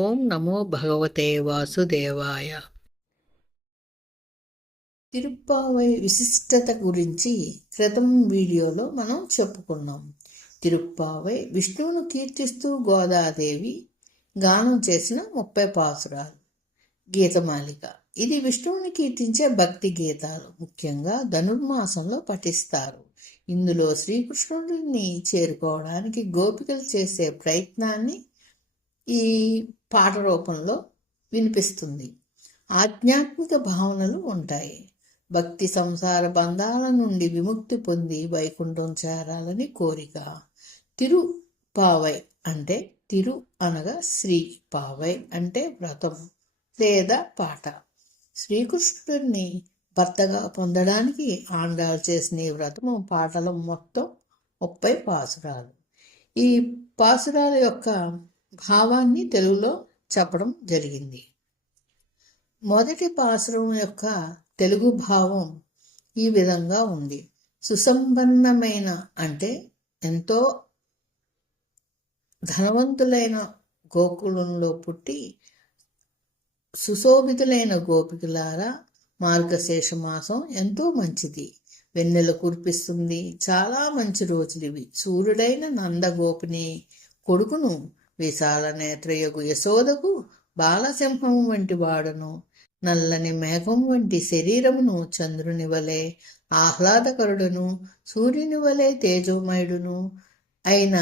ఓం నమో భగవతే వాసుదేవాయ. తిరుప్పావై విశిష్టత గురించి క్రితం వీడియోలో మనం చెప్పుకున్నాం. తిరుప్పావై విష్ణువును కీర్తిస్తూ గోదాదేవి గానం చేసిన 30 పాసురాలు గీతమాలిక. ఇది విష్ణువుని కీర్తించే భక్తి గీతాలు, ముఖ్యంగా ధనుర్మాసంలో పఠిస్తారు. ఇందులో శ్రీకృష్ణుడిని చేరుకోవడానికి గోపికలు చేసే ప్రయత్నాన్ని ఈ పాట రూపంలో వినిపిస్తుంది. ఆధ్యాత్మిక భావనలు ఉంటాయి. భక్తి సంసార బంధాల నుండి విముక్తి పొంది వైకుంఠం చేరాలని కోరిక. తిరుపావై అంటే తిరు అనగా శ్రీ, పావై అంటే వ్రతం లేదా పాట. శ్రీకృష్ణుడిని భర్తగా పొందడానికి ఆండాలు చేసిన ఈ వ్రతము పాటలు మొత్తం 30 పాసురాలు. ఈ పాసురాల యొక్క భావాన్ని తెలుగులో చెప్పడం జరిగింది. మొదటి పాసురం యొక్క తెలుగు భావం ఈ విధంగా ఉంది. సుసంపన్నమైన అంటే ఎంతో ధనవంతులైన గోకులంలో పుట్టి సుశోభితులైన గోపికలారా, మార్గశేష మాసం ఎంతో మంచిది, వెన్నెల కురిపిస్తుంది. చాలా మంచి రోజులివి. సూర్యుడైన నందగోపిని కొడుకును విశాల నేత్రయగు యశోదకు బాలసింహం వంటి వాడును, నల్లని మేఘం వంటి శరీరమును చంద్రుని వలె ఆహ్లాదకరుడును, సూర్యుని వలె తేజోమయుడును అయిన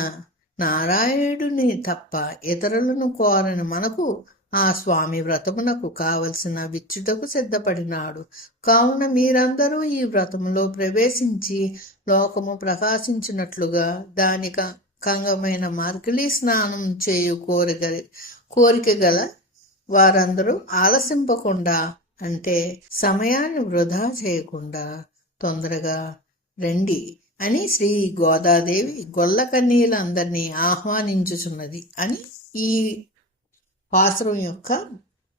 నారాయణుడిని తప్ప ఇతరులను కోరని మనకు ఆ స్వామి వ్రతమునకు కావలసిన విచ్చుటకు సిద్ధపడినాడు. కావున మీరందరూ ఈ వ్రతములో ప్రవేశించి లోకము ప్రకాశించినట్లుగా దానిక కంగమైన మార్గళీ స్నానం చేయు కోరిక గల వారందరూ ఆలసింపకుండా, అంటే సమయాన్ని వృధా చేయకుండా తొందరగా రండి అని శ్రీ గోదాదేవి గొల్లకన్నీలందరినీ ఆహ్వానించుచున్నది అని ఈ పాసురం యొక్క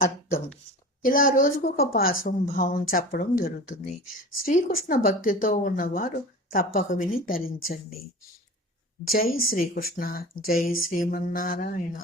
అర్థం. ఇలా రోజుకొక పాసురం భావం చెప్పడం జరుగుతుంది. శ్రీకృష్ణ భక్తితో ఉన్నవారు తప్పక విని ధరించండి. జై శ్రీకృష్ణ, జై శ్రీమన్నారాయణ.